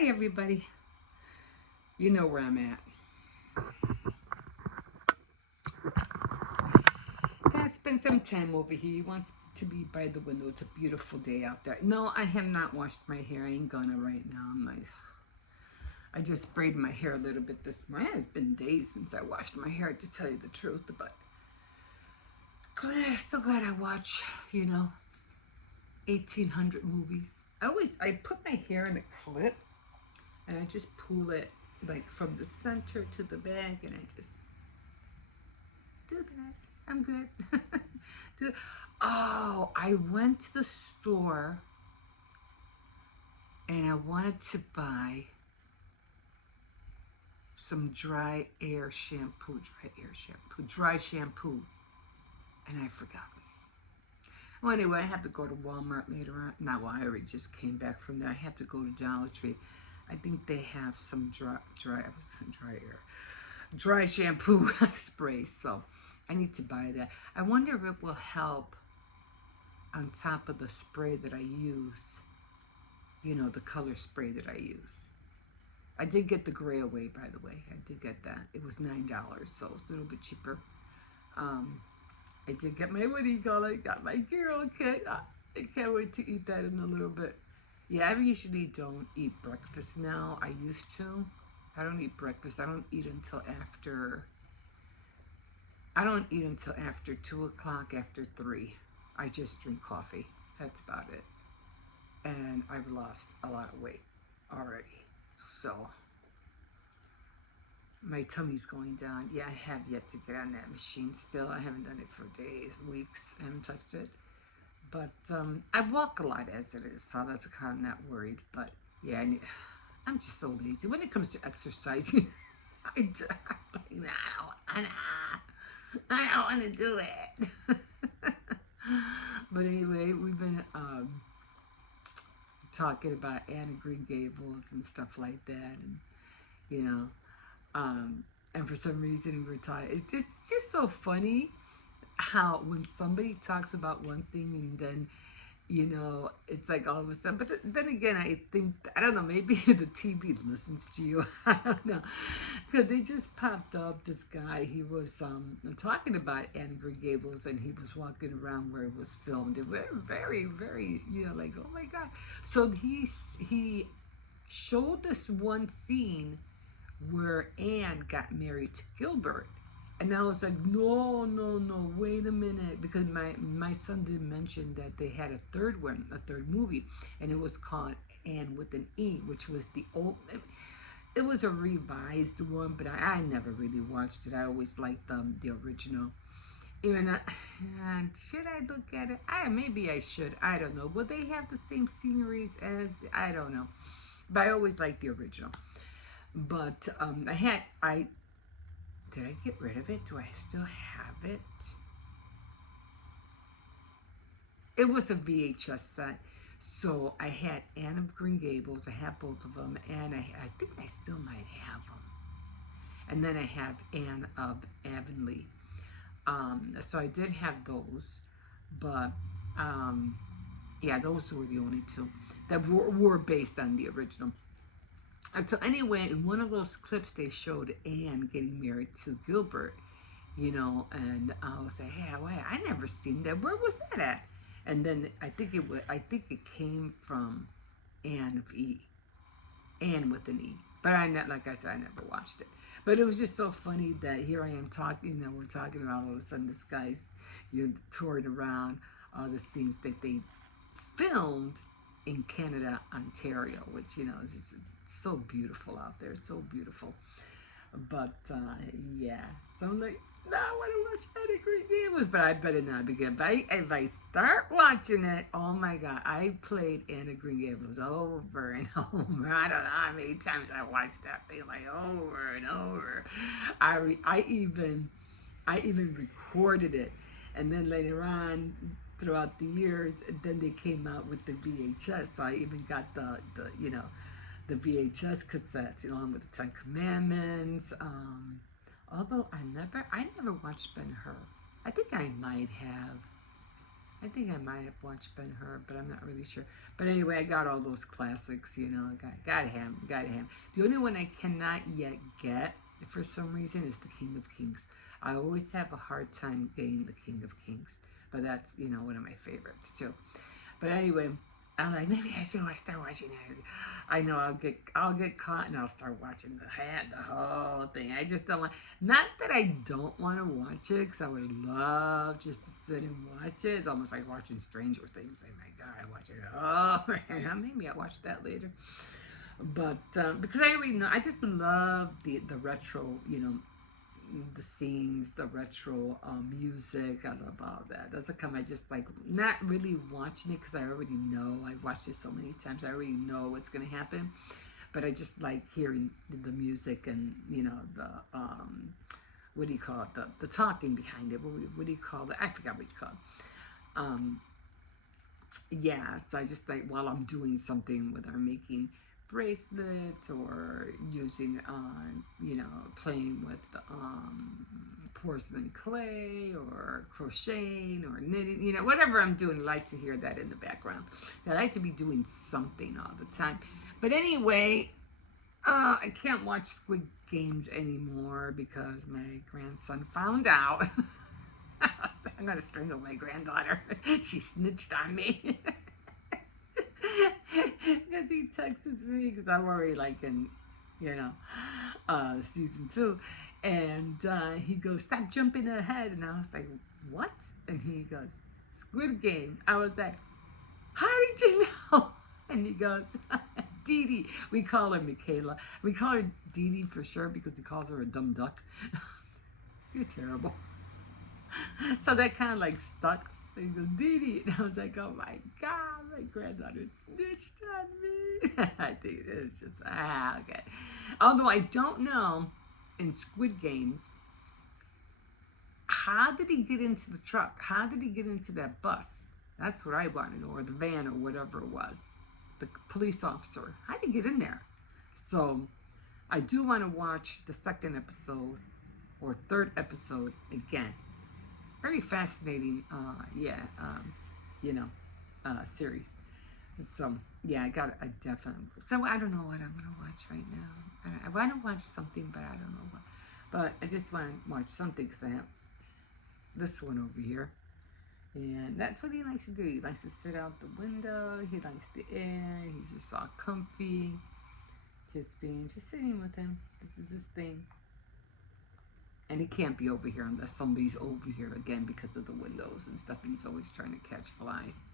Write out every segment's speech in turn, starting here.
Hi, everybody. You know where I'm at. Gotta spend some time over here. He wants to be by the window. It's a beautiful day out there. No, I have not washed my hair. I ain't gonna right now. I just sprayed my hair a little bit this morning. It's been days since I washed my hair, to tell you the truth. But still glad I watch, 1,800 movies. I put my hair in a clip and I just pull it like from the center to the back, and I just do that. I'm good. Oh, I went to the store and I wanted to buy some dry shampoo, and I forgot. Well, anyway, I have to go to Walmart later on. Not well, I already just came back from there. I have to go to Dollar Tree. I think they have some dry shampoo spray, so I need to buy that. I wonder if it will help on top of the spray that I use, the color spray that I use. I did get the gray away, by the way. I did get that. It was $9, so it was a little bit cheaper. I did get my, what do you call it? Got my girl kit. I can't wait to eat that in a little bit. Yeah, I usually don't eat breakfast now. I used to. I don't eat breakfast. I don't eat until after 2 o'clock, after 3. I just drink coffee. That's about it. And I've lost a lot of weight already. So my tummy's going down. Yeah, I have yet to get on that machine still. I haven't done it for days, weeks. I haven't touched it. But I walk a lot as it is, so that's kind of not worried. But yeah, I'm just so lazy. When it comes to exercising, I don't want to do it. But anyway, we've been talking about Anne of Green Gables and stuff like that, and you know, and for some reason we were talking. It's just so funny how when somebody talks about one thing and then it's like all of a sudden. But then again, I don't know, maybe the TV listens to you. I don't know, because they just popped up this guy. He was talking about Anne of Green Gables, and he was walking around where it was filmed. It was very, very, like, oh my god. So he showed this one scene where Anne got married to Gilbert. And I was like, no, no, no, wait a minute. Because my son did mention that they had a third movie, and it was called Anne with an E, which was the old, it was a revised one, but I never really watched it. I always liked the original. Even should I look at it? Maybe I should. I don't know. Will they have the same sceneries as, I don't know. But I always liked the original. But I did I get rid of it? Do I still have it? It was a VHS set. So I had Anne of Green Gables. I have both of them. And I think I still might have them. And then I have Anne of Avonlea. So I did have those. But yeah, those were the only two that were based on the original. And so anyway, in one of those clips, they showed Anne getting married to Gilbert, and I was like, hey, wait, I never seen that. Where was that at? And then I think it came from Anne of E, Anne with an E. But like I said, I never watched it. But it was just so funny that here I am talking, we're talking about all of a sudden this guy's, touring around all the scenes that they filmed in Canada, Ontario, which, is just so beautiful out there, so beautiful. But yeah, so I'm like, no, I want to watch Anne of Green Gables, but I better not, because if I start watching it, oh my god, I played Anne of Green Gables over and over. I don't know how many times I watched that thing, like over and over. I even recorded it, and then later on throughout the years, then they came out with the VHS. So I even got the VHS cassettes, along with the Ten Commandments. Although I never watched Ben Hur. I think I might have. I think I might have watched Ben-Hur, but I'm not really sure. But anyway, I got all those classics, you know. Gotta have 'em, gotta have 'em. The only one I cannot yet get, for some reason, is the King of Kings. I always have a hard time getting the King of Kings, but that's, you know, one of my favorites too. But anyway, I'm like, maybe I should start watching that. I know I'll get caught and I'll start watching the whole thing. I just don't want. Not that I don't want to watch it, because I would love just to sit and watch it. It's almost like watching Stranger Things. Oh my God, I watch it. Oh, and maybe I'll watch that later. But because I already know, I just love the retro, you know, the scenes, the retro music. I love all that. That's a come. I just like not really watching it because I already know. I watched it so many times. I already know what's gonna happen. But I just like hearing the music and, you know, the what do you call it? The talking behind it. What do you call it? I forgot what you call it. Um, yeah, so I just like while I'm doing something, whether I'm making bracelets or using, you know, playing with porcelain clay or crocheting or knitting, you know, whatever I'm doing, I like to hear that in the background. I like to be doing something all the time. But anyway, I can't watch Squid Games anymore because my grandson found out. I'm gonna strangle my granddaughter. She snitched on me. Because he texts me because I'm already like in, you know, season 2, and he goes, "Stop jumping ahead," and I was like, "What?" And he goes, "Squid Game." I was like, "How did you know?" And he goes, "Dee Dee." We call her Michaela. We call her Dee Dee for sure because he calls her a dumb duck. You're terrible. So that kind of like stuck. So he goes, Dee Dee. And I was like, oh my God, my granddaughter snitched on me. I think it's just, okay. Although I don't know, in Squid Games, how did he get into the truck? How did he get into that bus? That's what I want to know, or the van, or whatever it was. The police officer. How did he get in there? So I do want to watch the second episode or third episode again. Very fascinating, you know, series. So yeah, I definitely. So I don't know what I'm gonna watch right now. I want to watch something, but I don't know what. But I just want to watch something because I have this one over here, and that's what he likes to do. He likes to sit out the window. He likes the air. He's just all comfy, just sitting with him. This is his thing. And he can't be over here unless somebody's over here again because of the windows and stuff. And he's always trying to catch flies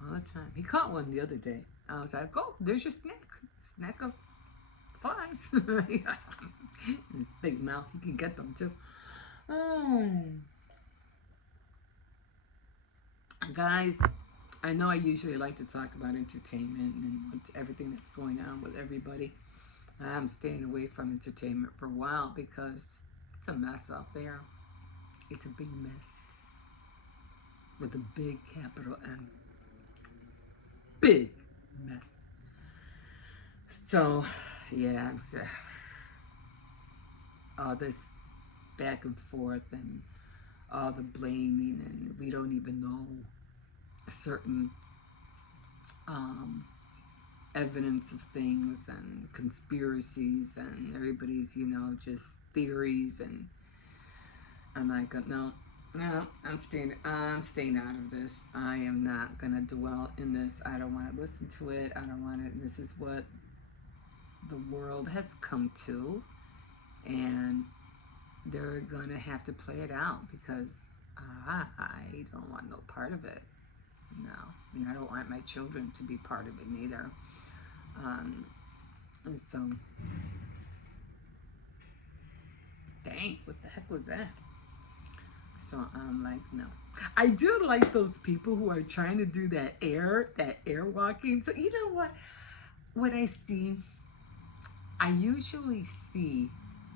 all the time. He caught one the other day. I was like, oh, there's your snack of flies. His big mouth, he can get them too. Oh. Guys, I know I usually like to talk about entertainment and everything that's going on with everybody. I'm staying away from entertainment for a while because it's a mess out there. It's a big mess. With a big capital M. Big mess. So, yeah, all this back and forth and all the blaming, and we don't even know certain evidence of things and conspiracies, and everybody's, you know, just theories, and I'm like, no, I'm staying out of this. I am not gonna dwell in this. I don't want to listen to it. I don't want it. This is what the world has come to, and they're gonna have to play it out because I don't want no part of it. No, and I don't want my children to be part of it neither. And so, dang, what the heck was that? So I'm like, no. I do like those people who are trying to do that air walking. So you know what I see? I usually see,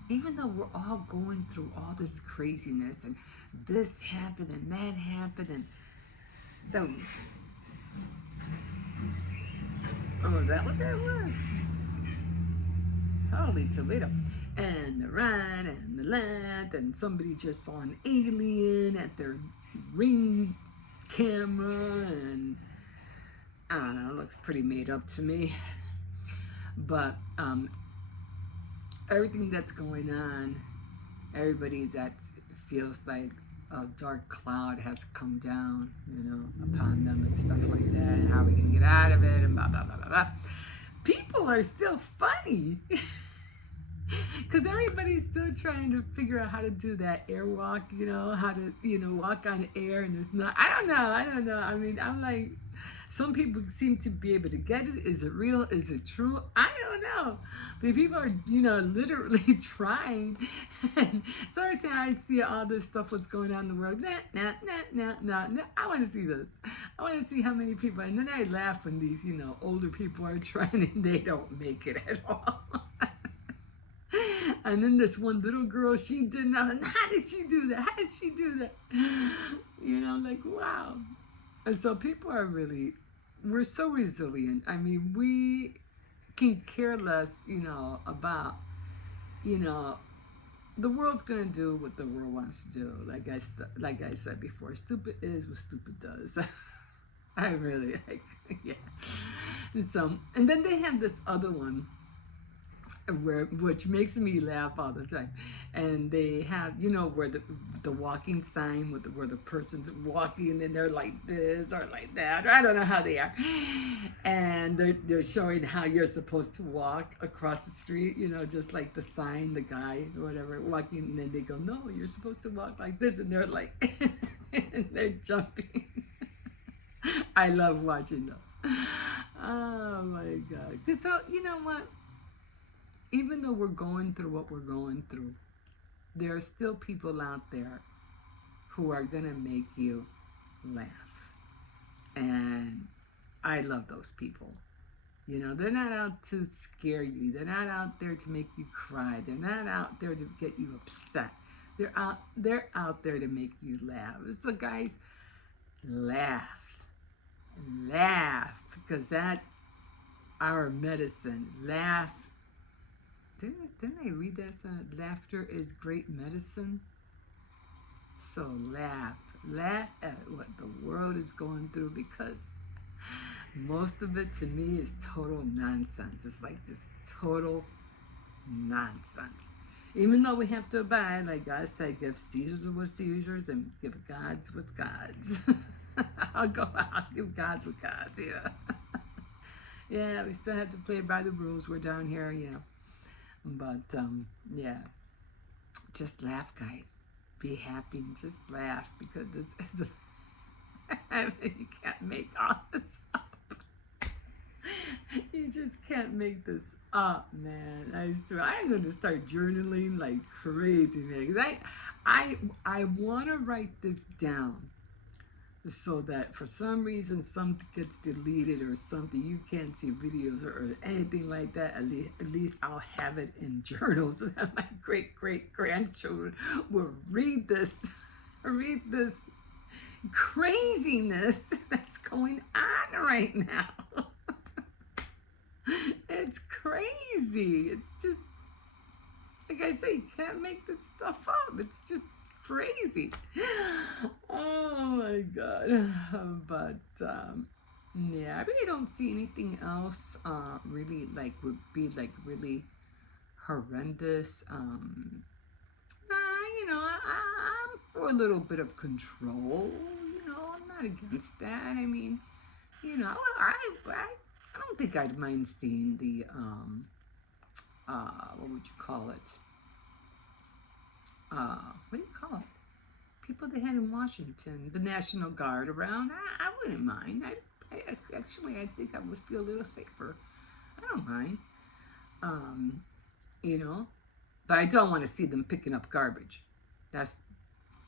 even though we're all going through all this craziness and this happened and that happened and the, oh, is that what that was? Holy Toledo. And the right and the left, and somebody just saw an alien at their ring camera, and I don't know, it looks pretty made up to me. But everything that's going on, everybody that feels like a dark cloud has come down, upon them and stuff like that, and how are we going to get out of it, and blah, blah, blah, blah, blah. People are still funny. Because everybody's still trying to figure out how to do that airwalk, how to, walk on air, and there's not, I don't know. I mean, I'm like, some people seem to be able to get it. Is it real? Is it true? I don't know. But people are, literally trying. And so every time I see all this stuff, what's going on in the world, nah, I want to see this. I want to see how many people, and then I laugh when these, older people are trying and they don't make it at all. And then this one little girl, she did nothing. How did she do that? How did she do that? Like, wow. And so people are really, we're so resilient. I mean, we can care less, about, the world's going to do what the world wants to do. Like I said before, stupid is what stupid does. I really, yeah. And then they have this other one, which makes me laugh all the time, and they have where the walking sign where the person's walking and they're like this or like that, or I don't know how they are, and they're showing how you're supposed to walk across the street, just like the sign, the guy or whatever walking, and then they go, no, you're supposed to walk like this, and they're like and they're jumping. I love watching those. Oh my god. So you know what, even though we're going through what we're going through, there are still people out there who are going to make you laugh. And I love those people. They're not out to scare you. They're not out there to make you cry. They're not out there to get you upset. They're out there to make you laugh. So guys, laugh. Laugh, because that's our medicine. Laugh. Didn't I read that? Laughter is great medicine. So laugh at what the world is going through, because most of it to me is total nonsense. It's like just total nonsense. Even though we have to abide, like God said, give Caesar's what's Caesar's and give God's what's God's. I'll give God's what God's. Yeah. Yeah, we still have to play by the rules. We're down here, But yeah, just laugh, guys. Be happy and just laugh, because you can't make all this up. You just can't make this up, man. I'm going to start journaling like crazy, man. Because I want to write this down, so that for some reason something gets deleted or something, you can't see videos or anything like that, at least I'll have it in journals, so that my great grandchildren will read this craziness that's going on right now. It's crazy. It's just, like I say, you can't make this stuff up. It's just crazy. Oh my god. But yeah, I really don't see anything else really would be really horrendous. I'm for a little bit of control. I'm not against that. I mean, I don't think I'd mind seeing the what would you call it? What do you call it? People they had in Washington, the National Guard around. I wouldn't mind. Actually, I think I would feel a little safer. I don't mind. But I don't want to see them picking up garbage. That's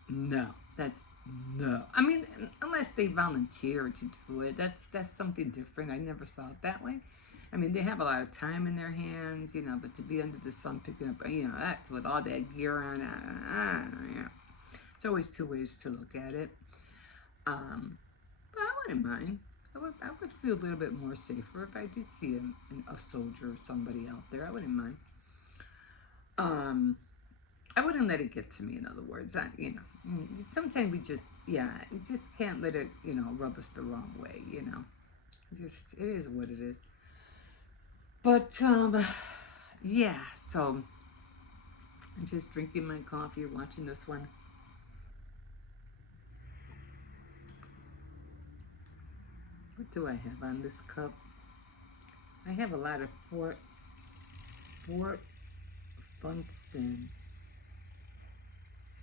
no. I mean, unless they volunteer to do it, that's something different. I never saw it that way. I mean, they have a lot of time in their hands, but to be under the sun picking up, that's with all that gear on. Yeah. It's always two ways to look at it. But I wouldn't mind. I would feel a little bit more safer if I did see a soldier or somebody out there. I wouldn't mind. I wouldn't let it get to me, in other words. Sometimes we just yeah, you just can't let it, rub us the wrong way, Just, it is what it is. But, yeah, so I'm just drinking my coffee, watching this one. What do I have on this cup? I have a lot of Fort Funston,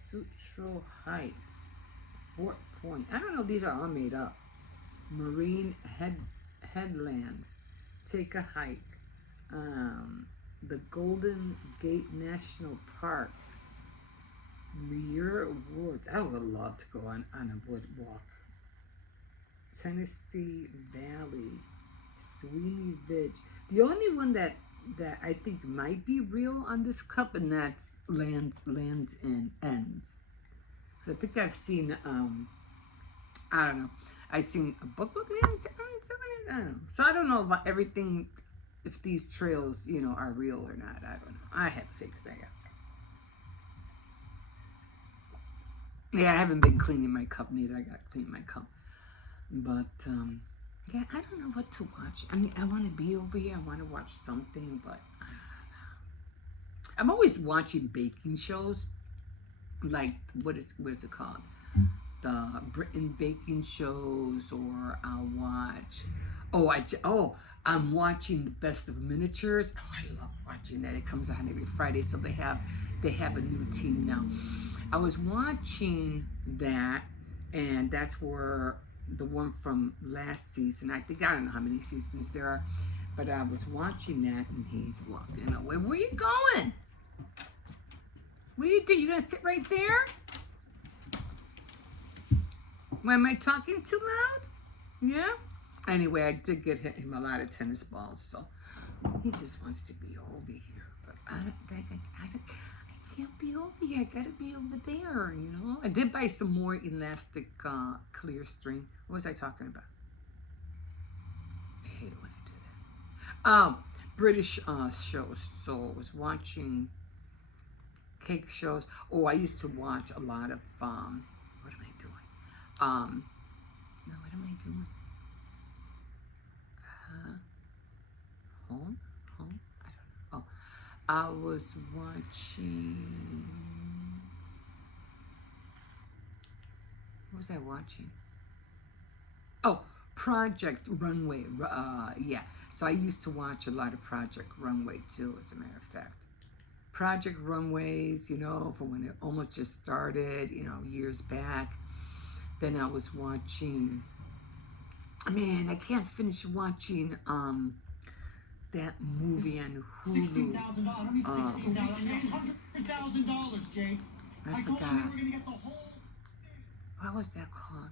Sutro Heights, Fort Point. I don't know, these are all made up. Marine Headlands, Take a Hike, the Golden Gate National Parks, Muir Woods. I would love to go on a wood walk. Tennessee Valley, Sweeney Ridge. The only one that I think might be real on this cup, and that's Lands and Ends. So I think I've seen I don't know. I've seen a book with Lands and Ends on it. I don't know. So I don't know about everything, if these trails, are real or not. I don't know. I have fixed that. Yeah, I haven't been cleaning my cup neither. I got to clean my cup. But yeah, I don't know what to watch. I mean, I want to be over here. I want to watch something, but I'm always watching baking shows. Like what's it called? The Britain baking shows, or I'll watch. I'm watching the Best of Miniatures. Oh, I love watching that. It comes out every Friday, so they have a new team now. I was watching that, and that's where the one from last season. I don't know how many seasons there are, but I was watching that, and he's walking away. Where you going? What are you doing? You gonna sit right there? Why, am I talking too loud? Yeah. Anyway, I did get him a lot of tennis balls, so he just wants to be over here. But I can't be over here. I gotta be over there, I did buy some more elastic clear string. What was I talking about? I hate when I do that. British shows. So I was watching cake shows. Oh, I used to watch a lot of what am I doing? No, what am I doing? Home? I don't know. Oh, I was watching. What was I watching? Oh, Project Runway. Yeah. So I used to watch a lot of Project Runway too, as a matter of fact. Project Runways, for when it almost just started, years back. Then I was watching. Man, I can't finish watching that movie on Hulu. $16,000. $100,000, Jake. I forgot. We were gonna get the whole. What was that called?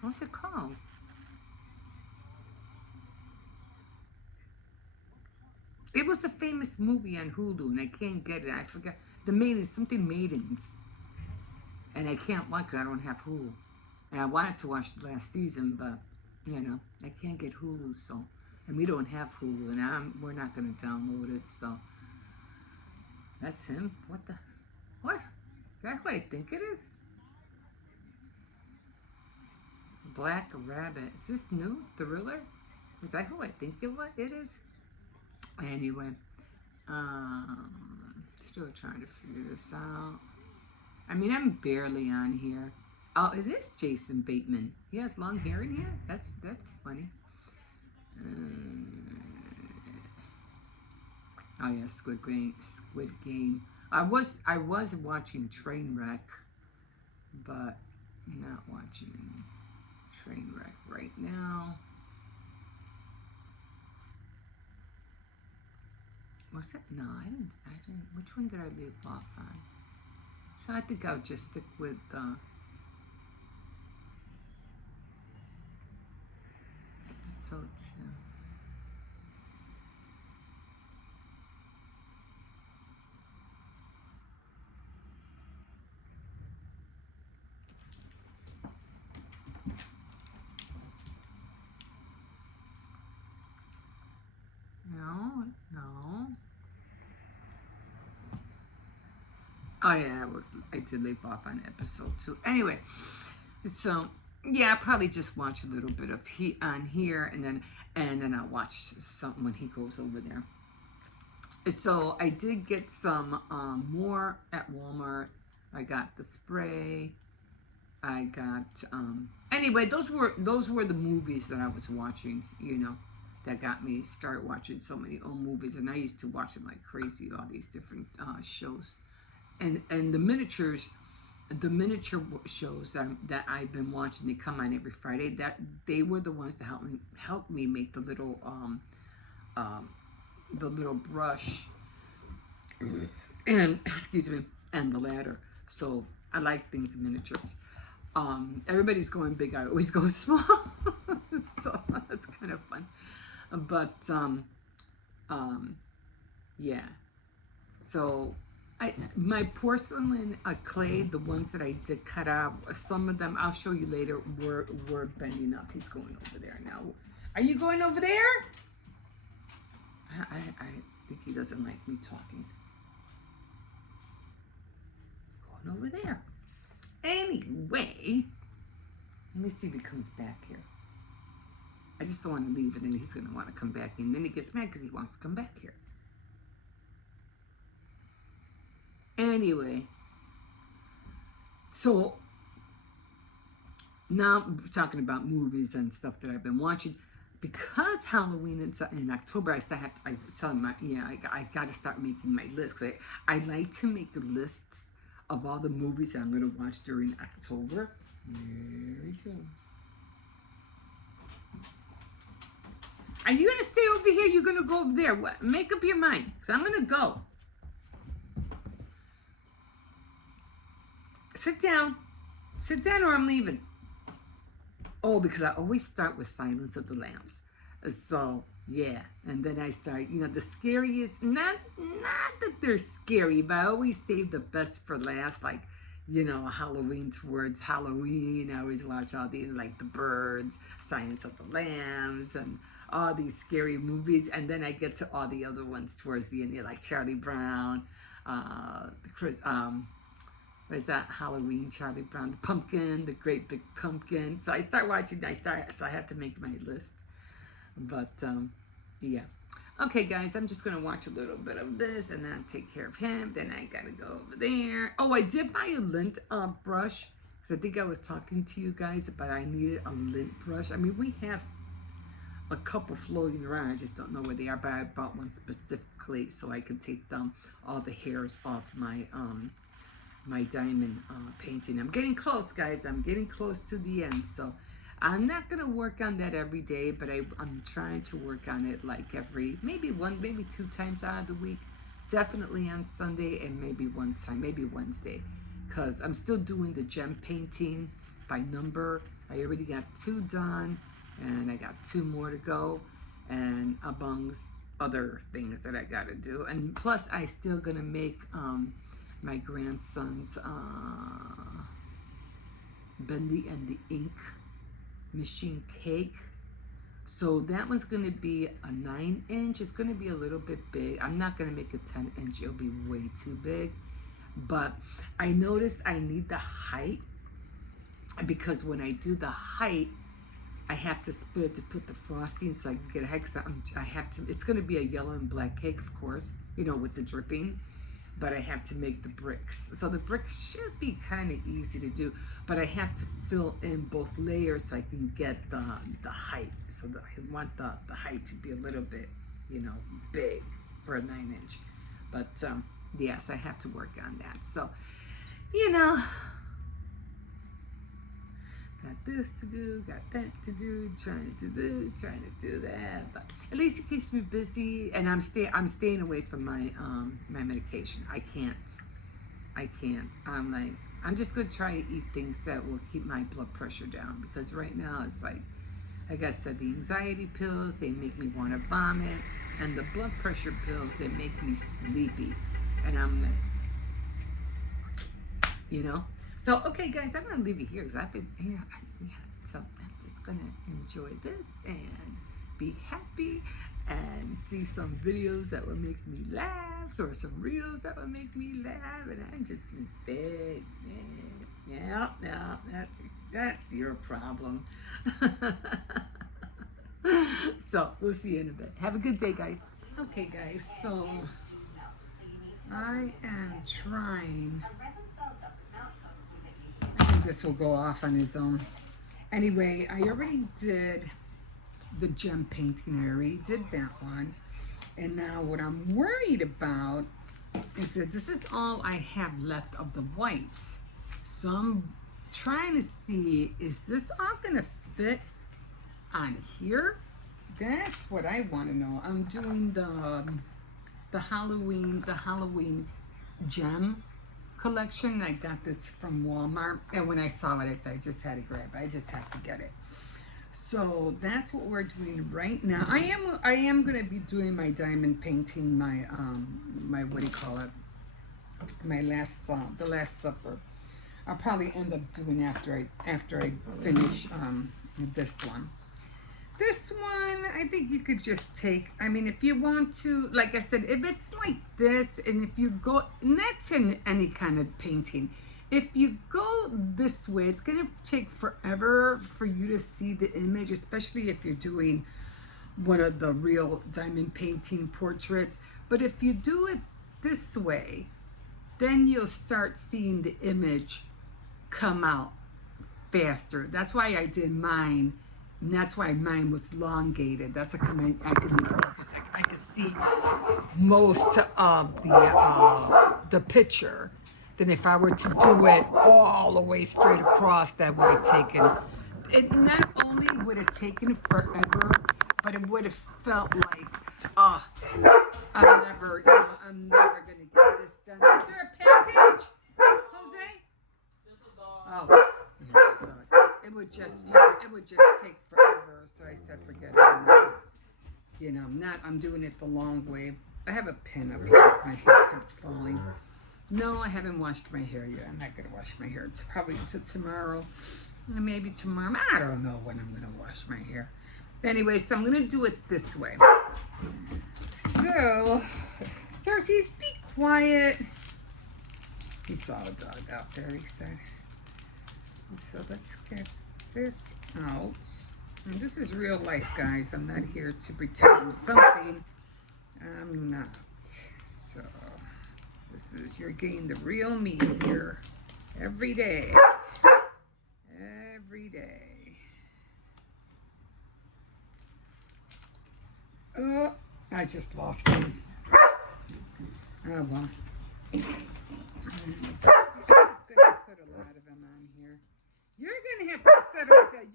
What was it called? It was a famous movie on Hulu, and I can't get it. I forgot. The Maidens, something Maidens. And I can't watch it. I don't have Hulu. And I wanted to watch the last season, but, I can't get Hulu, so. And we don't have Hulu, and we're not going to download it, so. That's him. What? Is that who I think it is? Black Rabbit. Is this new? Thriller? Is that who I think it is? Anyway, still trying to figure this out. I mean, I'm barely on here. Oh, it is Jason Bateman. He has long hair in here. That's funny. Oh yeah, Squid Game. I was watching Trainwreck, but I'm not watching Trainwreck right now. Was it? No, I didn't. Which one did I leave off on? So I think I'll just stick with episode 2. No. Oh yeah, I did leave off on episode 2. Anyway, so yeah, I'll probably just watch a little bit of he on here, and then I'll watch something when he goes over there. So I did get some more at Walmart. I got the spray. I got anyway. Those were the movies that I was watching. You know, that got me start watching so many old movies, and I used to watch them like crazy. All these different shows, and the miniature shows that I've been watching. They come on every Friday. That they were the ones that helped me make um, the little brush and excuse me and the ladder. So I like things in miniatures. Everybody's going big. I always go small, so that's kind of fun. But yeah. So my porcelain clay, the ones that I did cut out, some of them I'll show you later were bending up. He's going over there now. Are you going over there? I think he doesn't like me talking. Going over there. Anyway, let me see if he comes back here. I just don't want to leave, and then he's going to want to come back in. Then he gets mad because he wants to come back here. Anyway, so now we're talking about movies and stuff that I've been watching. Because Halloween in October, I got to start making my list. Cause I like to make lists of all the movies that I'm going to watch during October. There he goes. Are you going to stay over here? You're going to go over there? What? Make up your mind, because I'm going to go. Sit down. Sit down or I'm leaving. Oh, because I always start with Silence of the Lambs. So, yeah. And then I start, the scariest, not that they're scary, but I always save the best for last, like, Halloween towards Halloween. I always watch all these, like The Birds, Silence of the Lambs, and all these scary movies. And then I get to all the other ones towards the end, like Charlie Brown, what is that? Halloween, Charlie Brown, the pumpkin, the great big pumpkin. So I start watching, so I have to make my list. But, yeah. Okay, guys, I'm just going to watch a little bit of this and then take care of him. Then I got to go over there. Oh, I did buy a lint brush, because I think I was talking to you guys about I needed a lint brush. I mean, we have a couple floating around. I just don't know where they are, but I bought one specifically so I can take all the hairs off my diamond painting. I'm getting close, guys. I'm getting close to the end. So I'm not going to work on that every day, but I'm trying to work on it like maybe 2 times out of the week. Definitely on Sunday, and maybe one time, maybe Wednesday. Because I'm still doing the gem painting by number. I already got 2 done, and I got 2 more to go. And amongst other things that I got to do. And plus, I still going to make my grandson's Bendy and the Ink machine cake. So that one's going to be a 9-inch. It's going to be a little bit big. I'm not going to make a 10-inch. It'll be way too big. But I noticed I need the height, because when I do the height, I have to split it to put the frosting so I can get a height. It's going to be a yellow and black cake, of course, with the dripping. But I have to make the bricks. So the bricks should be kind of easy to do, but I have to fill in both layers so I can get the height. So I want the height to be a little bit, big for a 9-inch. But yes, I have to work on that. So, got this to do, got that to do, trying to do this, trying to do that. But at least it keeps me busy, and I'm staying away from my my medication. I can't. I'm just gonna try to eat things that will keep my blood pressure down, because right now it's like I said, the anxiety pills, they make me want to vomit, and the blood pressure pills, they make me sleepy, and I'm like, So, okay, guys, I'm going to leave you here because I've been, so I'm just going to enjoy this and be happy and see some videos that will make me laugh or some reels that will make me laugh, and I just instead, yeah, that's your problem. So we'll see you in a bit. Have a good day, guys. Okay, guys, so I am trying. I think this will go off on his own. Anyway, I already did the gem painting. I already did that one. And now what I'm worried about is that this is all I have left of the whites. So I'm trying to see, is this all gonna fit on here? That's what I want to know. I'm doing the Halloween gem collection. I got this from Walmart, and when I saw it, I said I just had to grab it. I just have to get it. So that's what we're doing right now. I am gonna be doing my diamond painting, my what do you call it? My the Last Supper. I'll probably end up doing after I finish this one. This one, I think you could just take, I mean, if you want to, like I said, if it's like this, and if you go, and that's in any kind of painting, if you go this way, it's going to take forever for you to see the image, especially if you're doing one of the real diamond painting portraits. But if you do it this way, then you'll start seeing the image come out faster. That's why I did mine. And that's why mine was elongated. That's a comment I could see most of the picture. Then if I were to do it all the way straight across, that would have taken, it not only would have taken forever, but it would have felt like, I'm never gonna get this done. Is there a package, Jose? Oh. It would just take forever, so I said forget it. You know, I'm doing it the long way. I have a pin up here. My hair keeps falling. No, I haven't washed my hair yet. I'm not gonna wash my hair. Probably until tomorrow. Maybe tomorrow. I don't know when I'm gonna wash my hair. Anyway, so I'm gonna do it this way. So, Cersei's, be quiet. He saw a dog out there, he said. So let's get this out. And this is real life, guys. I'm not here to pretend I'm something I'm not. So this is, you're getting the real me here every day. Every day. Oh, I just lost him. Oh well. I'm gonna put a lot of them on here. You're gonna have to settle down.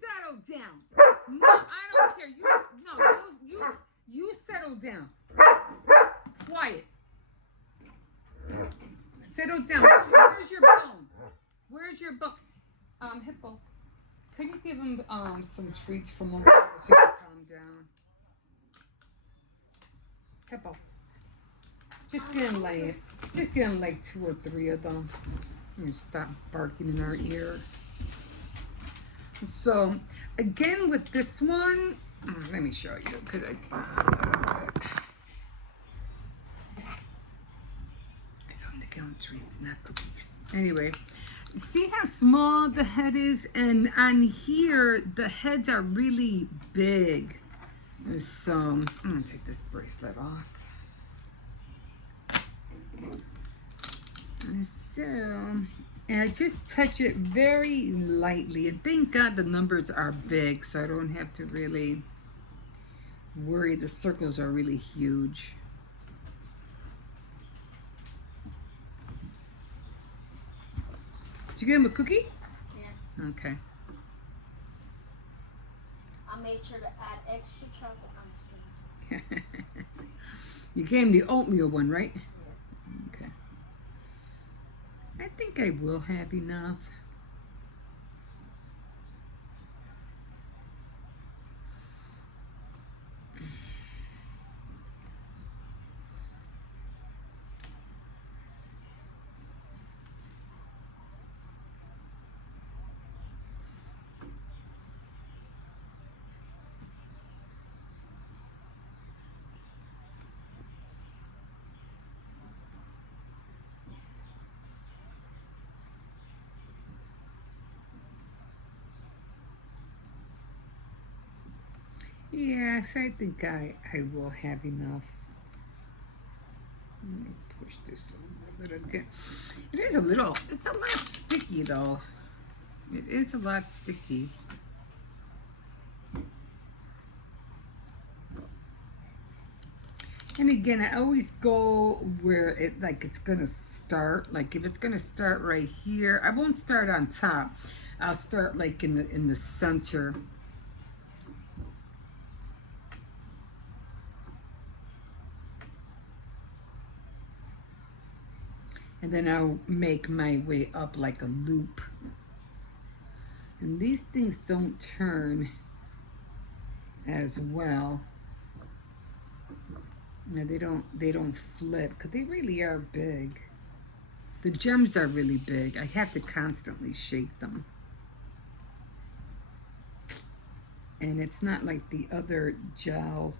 Settle down. No, I don't care. You settle down. Quiet. Settle down. Where's your bone? Where's your bone? Hippo, can you give him some treats from over there so he can calm down? Hippo, just get him like 2 or 3 of them. And stop barking in our ear. So again with this one, let me show you because it's not a little bit. I told him to get him treats, not cookies. Anyway, see how small the head is, and on here the heads are really big. So I'm gonna take this bracelet off. So, and I just touch it very lightly. And thank God the numbers are big, so I don't have to really worry. The circles are really huge. Did you get him a cookie? Yeah. Okay. I made sure to add extra chocolate on the You gave him the oatmeal one, right? I think I will have enough. Yes, I think I will have enough. Let me push this over a little bit. It is a little, it's a lot sticky though. It is a lot sticky. And again, I always go where it like it's gonna start. Like if it's gonna start right here, I won't start on top. I'll start like in the center. And then I'll make my way up like a loop. And these things don't turn as well. No, they don't flip because they really are big. The gems are really big. I have to constantly shake them. And it's not like the other gel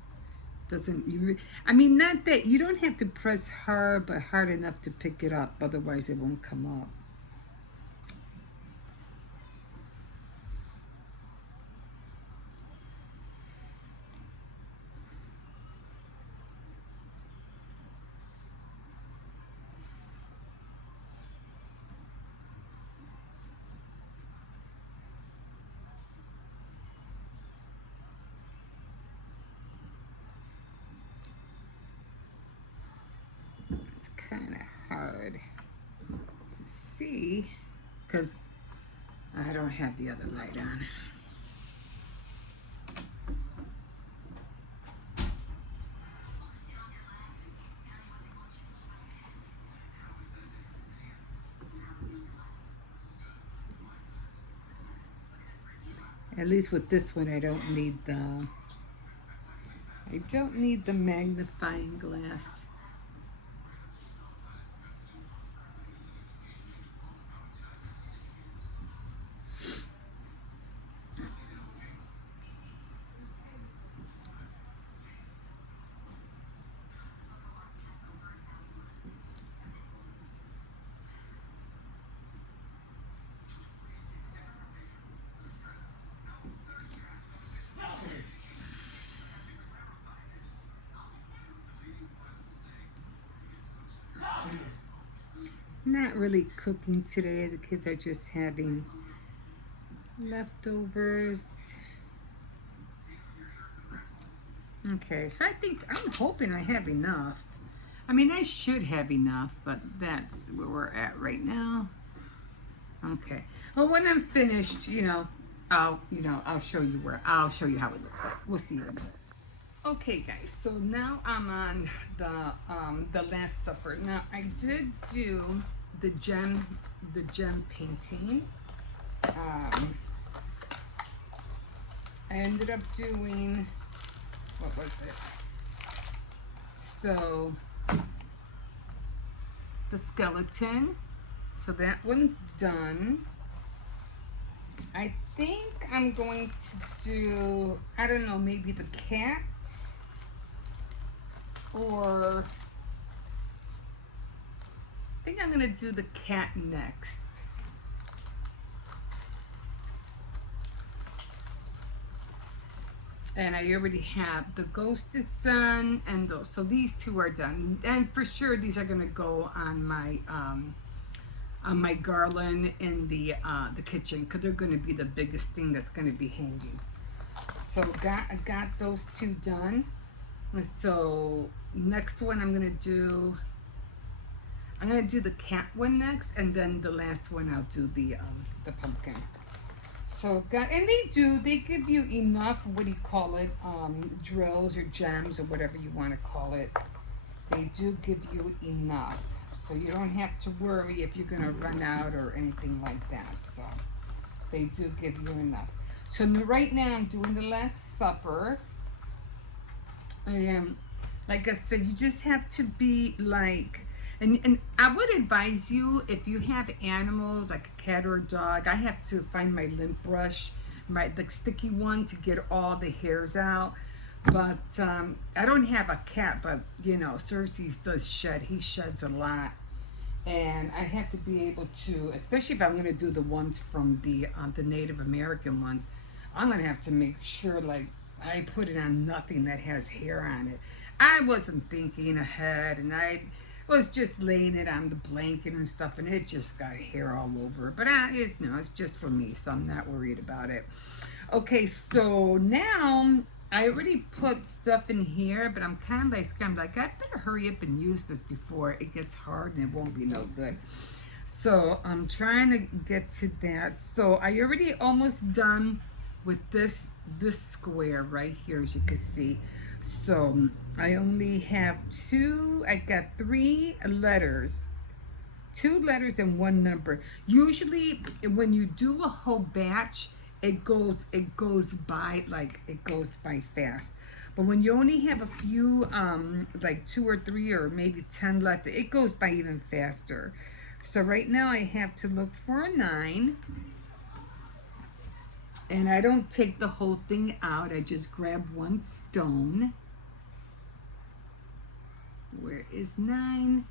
doesn't I mean, not that you don't have to press hard, but hard enough to pick it up, otherwise it won't come up. It's kind of hard to see because I don't have the other light on. At least with this one, I don't need the magnifying glass. Not really cooking today. The kids are just having leftovers. Okay, so I'm hoping I have enough. I mean, I should have enough, but that's where we're at right now. Okay. Well, when I'm finished, I'll show you I'll show you how it looks like. We'll see you in a minute. Okay, guys. So now I'm on the Last Supper. Now I did do the gem painting. I ended up doing, what was it? So the skeleton. So that one's done. I think I'm going to do, I don't know, maybe the cat or I think I'm going to do the cat next. And I already have the ghost is done, and so these two are done. And for sure, these are gonna go on my garland in the kitchen because they're gonna be the biggest thing that's gonna be hanging. So I got those two done. So next one I'm gonna do the cat one next, and then the last one I'll do the pumpkin. So and they give you enough, what do you call it, drills or gems or whatever you want to call it. They do give you enough, so you don't have to worry if you're going to run out or anything like that. So they do give you enough. So right now I'm doing the Last Supper. And like I said, you just have to be like, and I would advise you, if you have animals like a cat or a dog, I have to find my lint brush, the sticky one, to get all the hairs out. But I don't have a cat, but Cersei does shed. He sheds a lot. And I have to be able to, especially if I'm going to do the ones from the Native American ones, I'm going to have to make sure, like, I put it on nothing that has hair on it. I wasn't thinking ahead, and I was just laying it on the blanket and stuff, and it just got hair all over it. But it's just for me, so I'm not worried about it. Okay, so now I already put stuff in here, but I'm kind of like, I better hurry up and use this before it gets hard and it won't be no good. So I'm trying to get to that. So I already almost done with this square right here, as you can see. So I only have I got 3 letters, 2 letters and 1 number. Usually when you do a whole batch, it goes by fast. But when you only have a few, like 2 or 3 or maybe 10 left, it goes by even faster. So right now I have to look for a 9. And I don't take the whole thing out. I just grab one stone. Where is 9?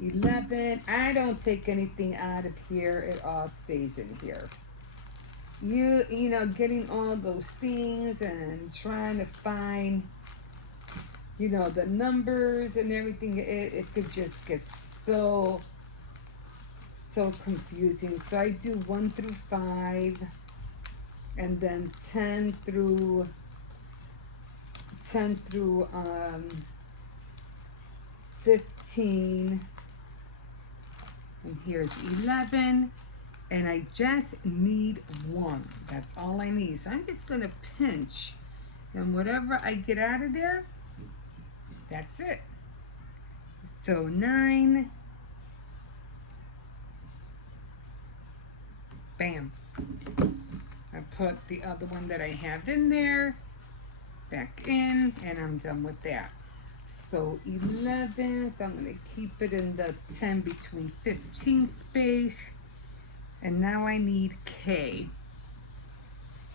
11. I don't take anything out of here. It all stays in here. You know, getting all those things and trying to find, the numbers and everything, it could just get so confusing. So I do 1 through 5, and then 10 through 15, and here's 11, and I just need 1. That's all I need. So I'm just gonna pinch, and whatever I get out of there, that's it. So 9, bam. I put the other one that I have in there back in, and I'm done with that. So 11, so I'm going to keep it in the 10 between 15 space. And now I need K.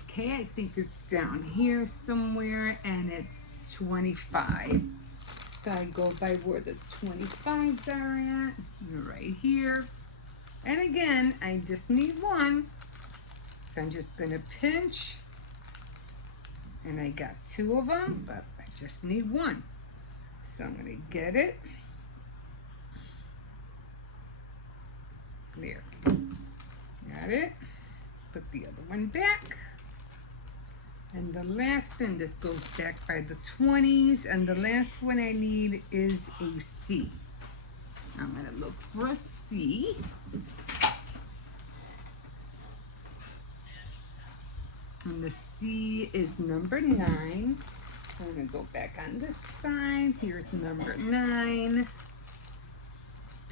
K, I think it's down here somewhere, and it's 25. So I go by where the 25s are at, right here. And again, I just need 1. So I'm just going to pinch. And I got 2 of them, but I just need 1. So I'm going to get it. There. Got it. Put the other one back. And the last one, this goes back by the 20s. And the last one I need is a C. I'm going to look for a C. And the C is number 9. I'm going to go back on this side. Here's number 9.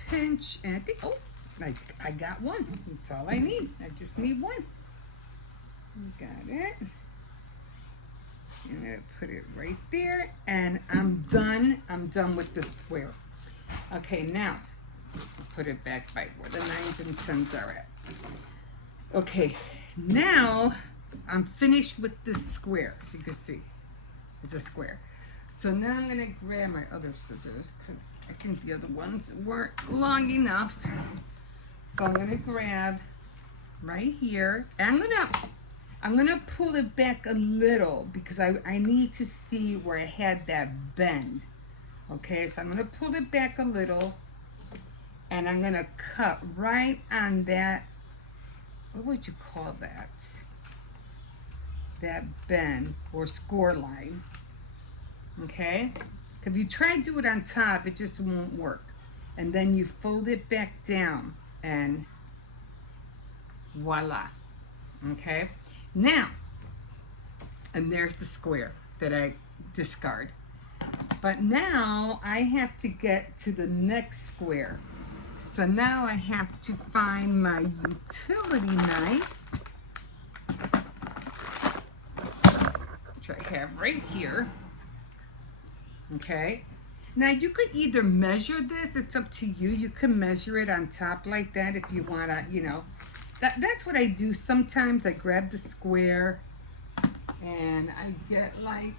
Pinch. And I think, I got 1. That's all I need. I just need 1. Got it. I'm going to put it right there. And I'm done. I'm done with the square. Okay, now, I'll put it back by where the 9s and 10s are at. Okay, now I'm finished with this square, as you can see. It's a square. So now I'm going to grab my other scissors because I think the other ones weren't long enough. So I'm going to grab right here. And I'm gonna pull it back a little because I need to see where I had that bend. Okay, so I'm going to pull it back a little. And I'm going to cut right on that. What would you call that? That bend or score line. Okay? If you try to do it on top, it just won't work. And then you fold it back down and voila. Okay? Now, and there's the square that I discard. But now I have to get to the next square. So now I have to find my utility knife, which I have right here. Okay. Now you could either measure this, it's up to you. You can measure it on top like that if you want to, that's what I do. Sometimes I grab the square and I get I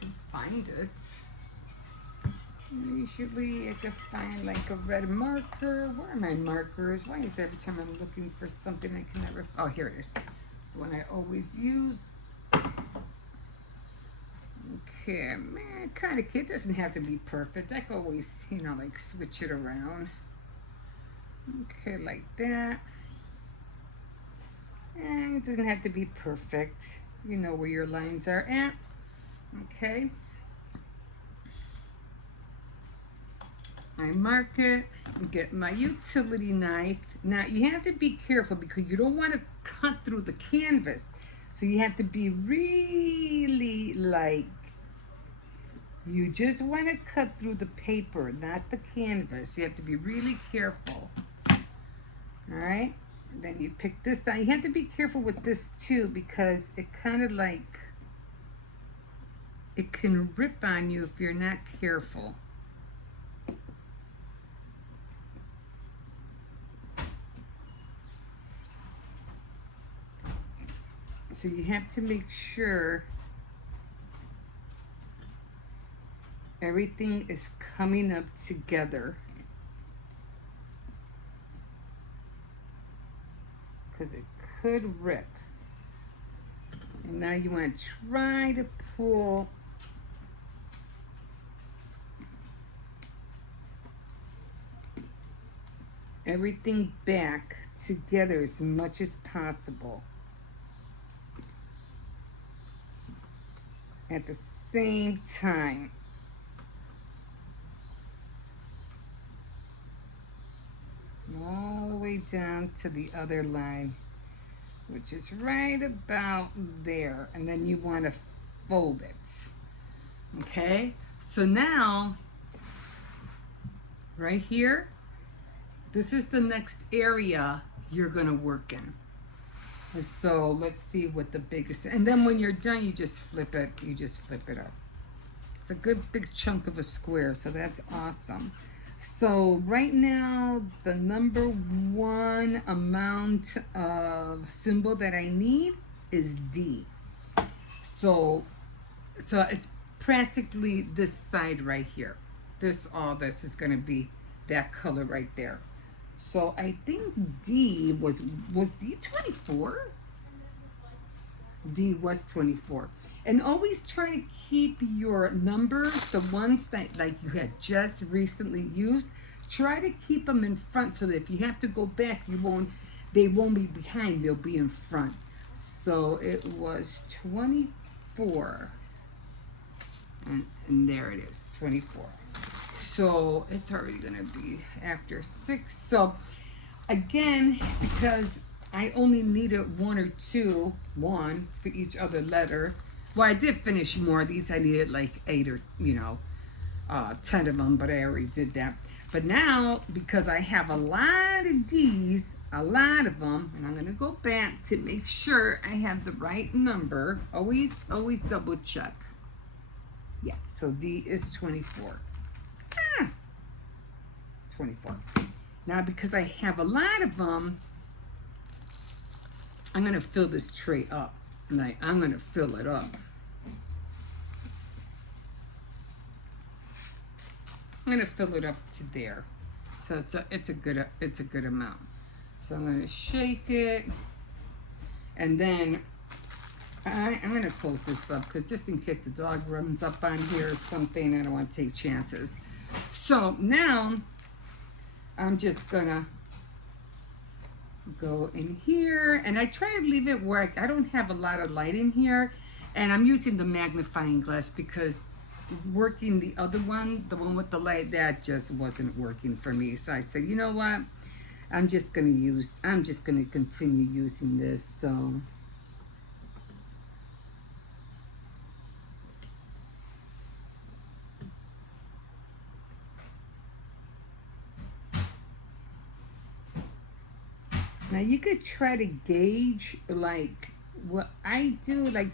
can find it. Usually I can find like a red marker. Where are my markers? Why is every time I'm looking for something I can never, oh, here it is. the one I always use. Okay, man, kind of kid doesn't have to be perfect. I can always, like switch it around. Okay, like that. And it doesn't have to be perfect. You know where your lines are at. Okay. I mark it, get my utility knife. Now you have to be careful because you don't want to cut through the canvas. So you have to be really you just want to cut through the paper, not the canvas. You have to be really careful. All right? Then you pick this down. You have to be careful with this too because it kind of it can rip on you if you're not careful. So you have to make sure everything is coming up together because it could rip. And now you want to try to pull everything back together as much as possible. At the same time. All the way down to the other line, which is right about there. And then you want to fold it. Okay? So now, right here, this is the next area you're going to work in. So let's see what the biggest, and then when you're done, you just flip it up. It's a good big chunk of a square, so that's awesome. So right now, the number one amount of symbol that I need is D. So it's practically this side right here. All this is gonna be that color right there. So I think D was D 24? D was 24. And always try to keep your numbers, the ones that like you had just recently used, try to keep them in front so that if you have to go back, they won't be behind, they'll be in front. So it was 24. And there it is, 24. So it's already gonna be after 6. So again, because I only needed one for each other letter. Well, I did finish more of these. I needed like 8 or 10 of them, but I already did that. But now, because I have a lot of these, a lot of them, and I'm gonna go back to make sure I have the right number. Always double check. Yeah, so D is 24. 24. Now, because I have a lot of them, I'm going to fill this tray up. Like, I'm going to fill it up. I'm going to fill it up to there. So it's a good amount. So I'm going to shake it. And then I'm going to close this up because just in case the dog runs up on here or something, I don't want to take chances. So now I'm just going to go in here, and I try to leave it where I don't have a lot of light in here, and I'm using the magnifying glass because working the other one, the one with the light, that just wasn't working for me. So I said, you know what, I'm just gonna continue using this. So now you could try to gauge like what I do, like,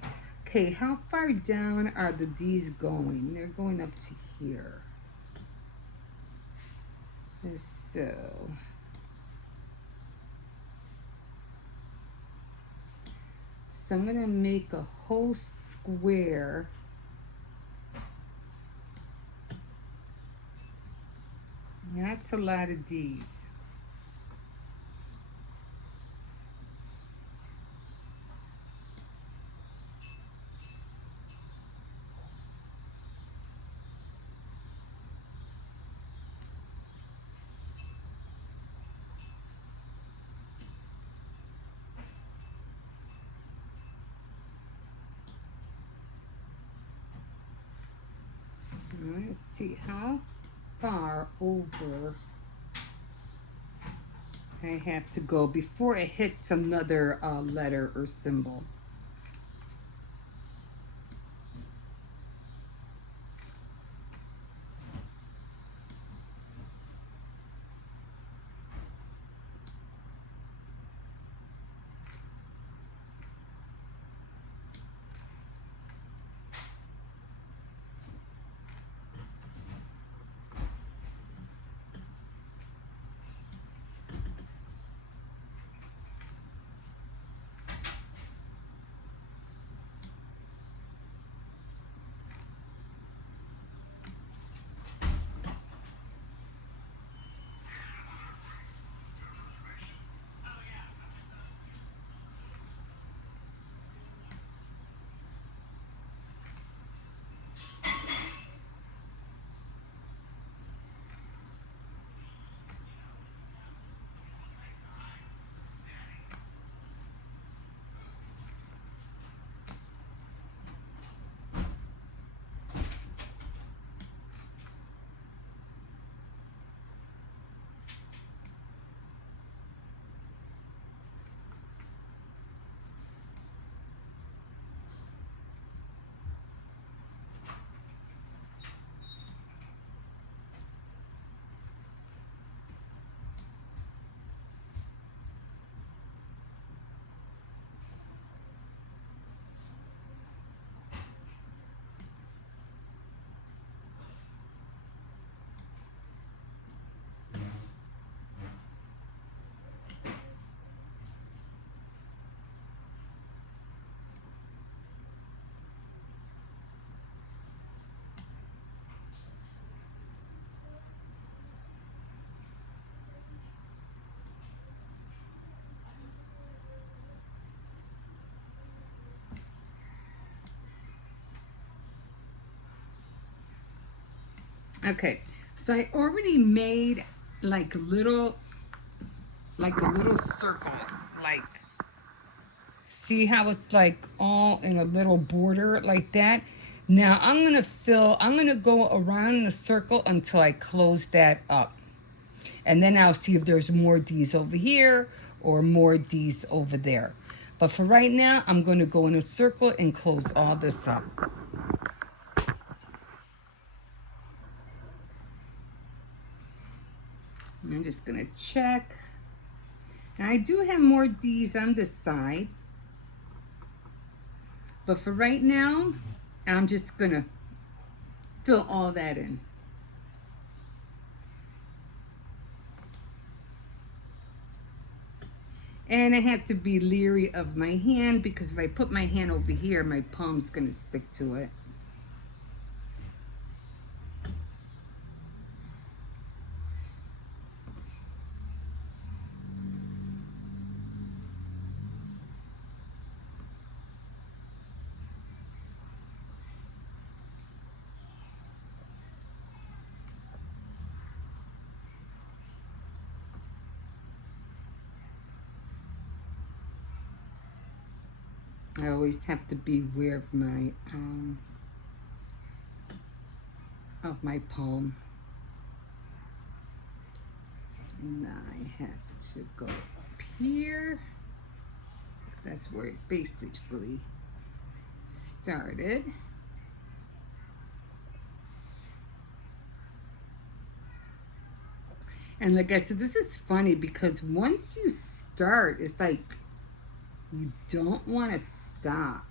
okay, how far down are the D's going? They're going up to here. So I'm gonna make a whole square. That's a lot of D's. Let's see how far over I have to go before it hits another letter or symbol. Okay, so I already made like a little circle. Like, see how it's like all in a little border like that? Now I'm gonna go around the circle until I close that up. And then I'll see if there's more D's over here or more D's over there. But for right now, I'm gonna go in a circle and close all this up. I'm just gonna check. And I do have more D's on this side. But for right now, I'm just gonna fill all that in. And I have to be leery of my hand because if I put my hand over here, my palm's gonna stick to it. I always have to be aware of my palm. And I have to go up here. That's where it basically started. And like I said, this is funny because once you start, it's like you don't want to stop.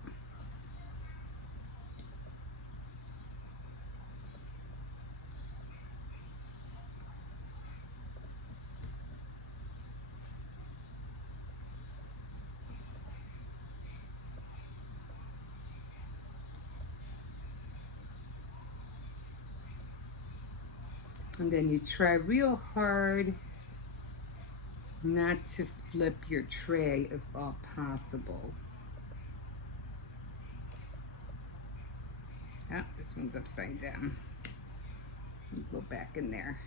And then you try real hard not to flip your tray if all possible. Oh, this one's upside down. Go back in there.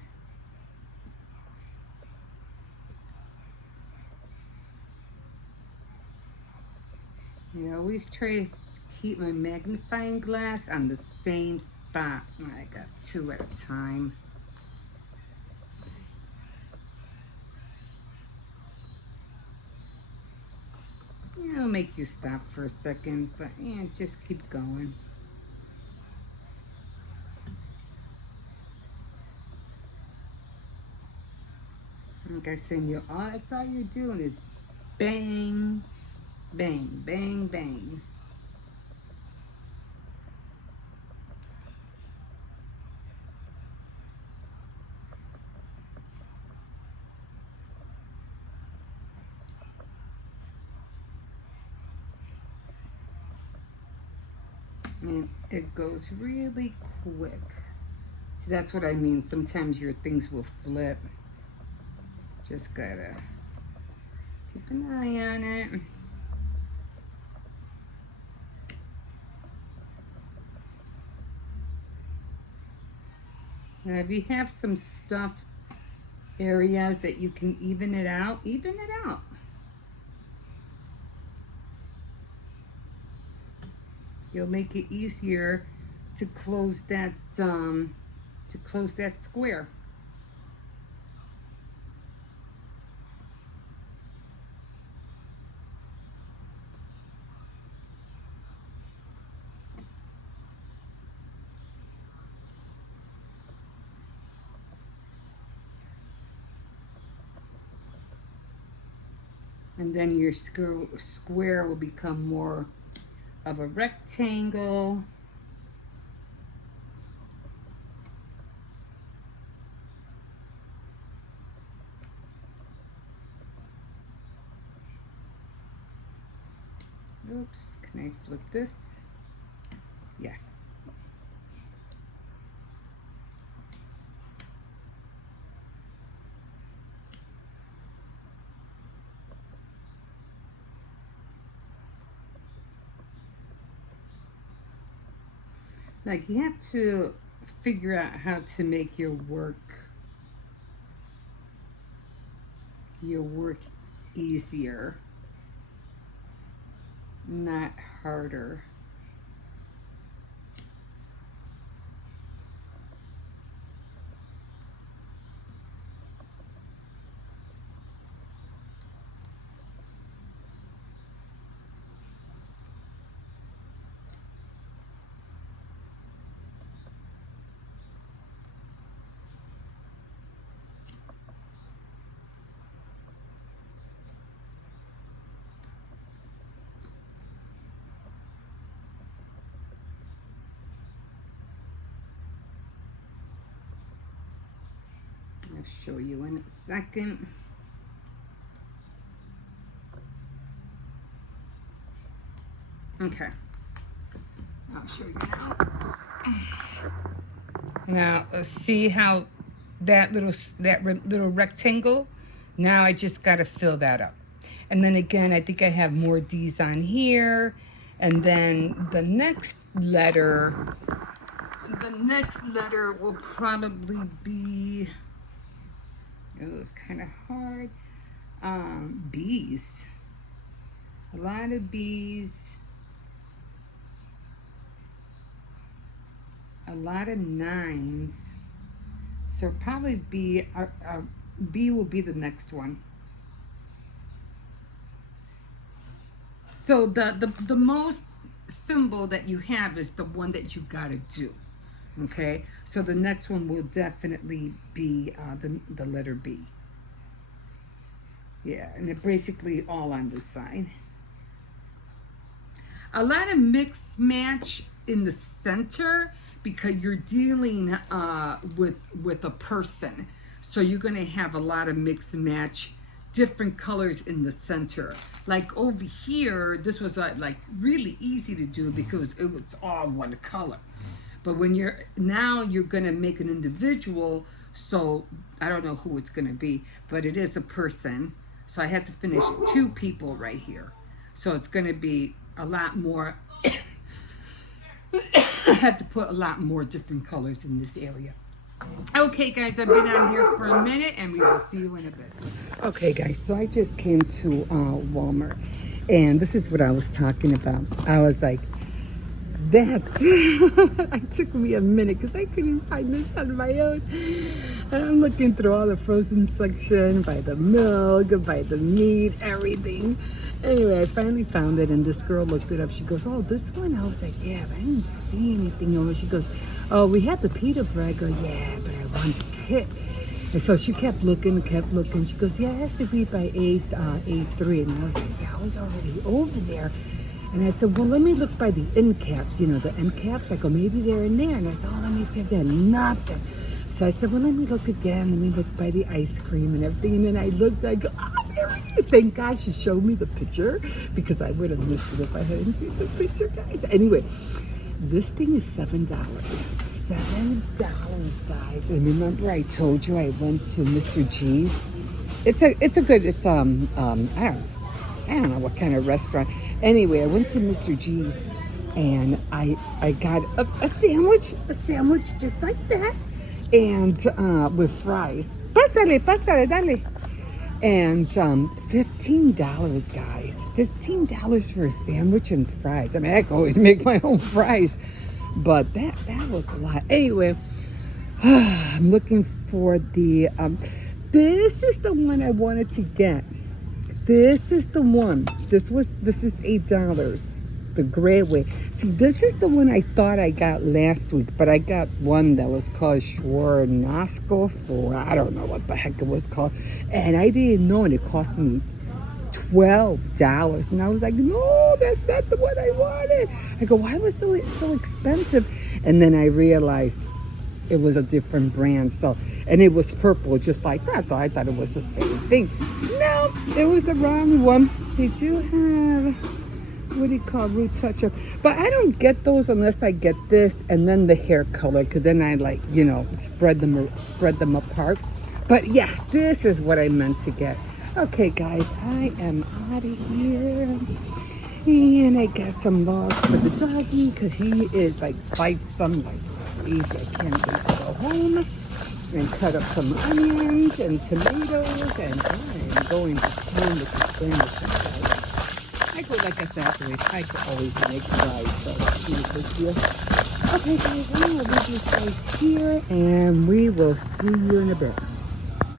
I always try to keep my magnifying glass on the same spot. spot. I got 2 at a time. Yeah, it'll make you stop for a second, but yeah, just keep going. Like I said, that's all you're doing is bang, bang, bang, bang. And it goes really quick. See, that's what I mean. Sometimes your things will flip. Just gotta keep an eye on it. Now, if you have some stuff areas that you can even it out, even it out. You'll make it easier to close that square. And then your square will become more of a rectangle. Oops, can I flip this? Yeah. Like, you have to figure out how to make your work easier, not harder. I'll show you in a second. Okay. I'll show you now. Now, see how that little rectangle? Now I just got to fill that up. And then again, I think I have more D's on here. And then the next letter will probably be, oh, it's kind of hard. B's. A lot of B's. A lot of 9s. So probably B will be the next one. So the most symbol that you have is the one that you gotta do. Okay, so the next one will definitely be the letter B. Yeah, and they're basically all on this side. A lot of mix match in the center because you're dealing with a person. So you're going to have a lot of mix and match, different colors in the center. Like over here, this was like really easy to do because it was all one color. But when you're going to make an individual, so I don't know who it's going to be, but it is a person. So I had to finish 2 people right here. So it's going to be a lot more. I had to put a lot more different colors in this area. Okay, guys, I've been on here for a minute, and we will see you in a bit. Okay, guys, so I just came to Walmart, and this is what I was talking about. I was like, That's it took me a minute because I couldn't find this on my own. And I'm looking through all the frozen section, by the milk, by the meat, everything. Anyway, I finally found it, and this girl looked it up. She goes, "Oh, this one?" I was like, "Yeah, but I didn't see anything over." She goes, "Oh, we had the pita bread." I go, "Yeah, but I want the kit." And so she kept looking. She goes, "Yeah, it has to be by 8:03." And I was like, "Yeah, I was already over there." And I said, "Well, let me look by the end caps, the end caps." I go, "Maybe they're in there." And I said, "Oh, let me see if they're nothing." So I said, "Well, let me look again. Let me look by the ice cream and everything." And then I looked, I go, "Ah, there it is." Thank God she showed me the picture because I would have missed it if I hadn't seen the picture, guys. Anyway, this thing is $7. $7, guys. And remember I told you I went to Mr. G's? It's a good, I don't know what kind of restaurant. Anyway, I went to Mr. G's and I got a sandwich just like that, and with fries. Pásale, dale. And $15, guys. $15 for a sandwich and fries. I mean, I can always make my own fries, but that was a lot. Anyway, I'm looking for the. This is the one I wanted to get. This is the one. This is $8. The gray way. See, this is the one I thought I got last week, but I got one that was called Schwarnasco for I don't know what the heck it was called, and I didn't know, and it cost me $12, and I was like, "No, that's not the one I wanted." I go, "Why was it so expensive?" And then I realized it was a different brand. So, and it was purple, just like that. So I thought it was the same thing. No, it was the wrong one. They do have, what do you call, root touch up, but I don't get those unless I get this and then the hair color, because then I like, spread them apart. But yeah, this is what I meant to get. Okay, guys, I am out of here. And I got some logs for the doggy because he is like bites them like crazy. I can't wait to go home and cut up some onions and tomatoes, and I am going to clean the container. I go, like I said, I could always make fries, so it's not a big deal. Okay, guys, I'm going to leave you guys here, and we will see you in a bit.